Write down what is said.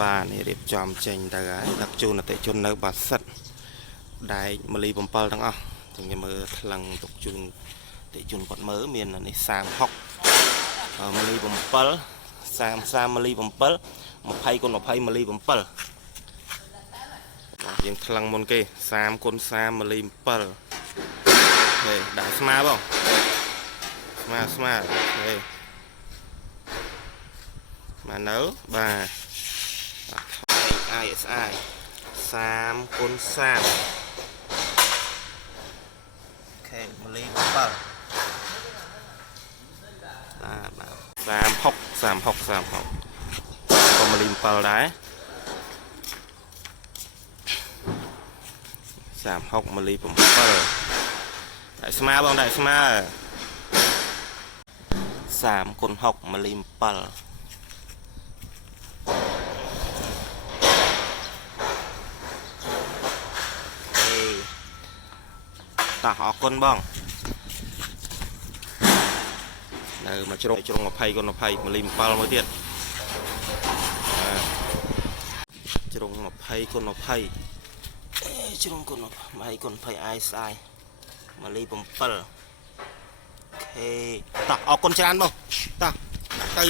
បាទនេះរៀបចំចេញទៅហើយដឹកជូនអតិជននៅបាសិតដែកមលី7ទាំងអស់ចឹងខ្ញុំមើលថ្លឹងទុកជូនអតិជនគាត់មើលមាននេះ36មលី7 30មលី7 20 × 20មលី7បាទយើងថ្លឹងមុនគេ30 × 30មលី7ហេដាក់ស្មើបងស្មើហេមកនៅបាទ ISI 30 × 30អូខេមលី7បាទ36ក៏មលី7ដែរ36មលី7ដាក់ស្មើបងដាក់ស្មើ30 × 6មលី7តោះអរគុណបងនៅមកជ្រុង20 × 20មលី7មួយទៀតជ្រុង20 × 20ជ្រុង20 20 ISI មលី7អូខេតោះអរគុណច្រើនបងតោះទៅ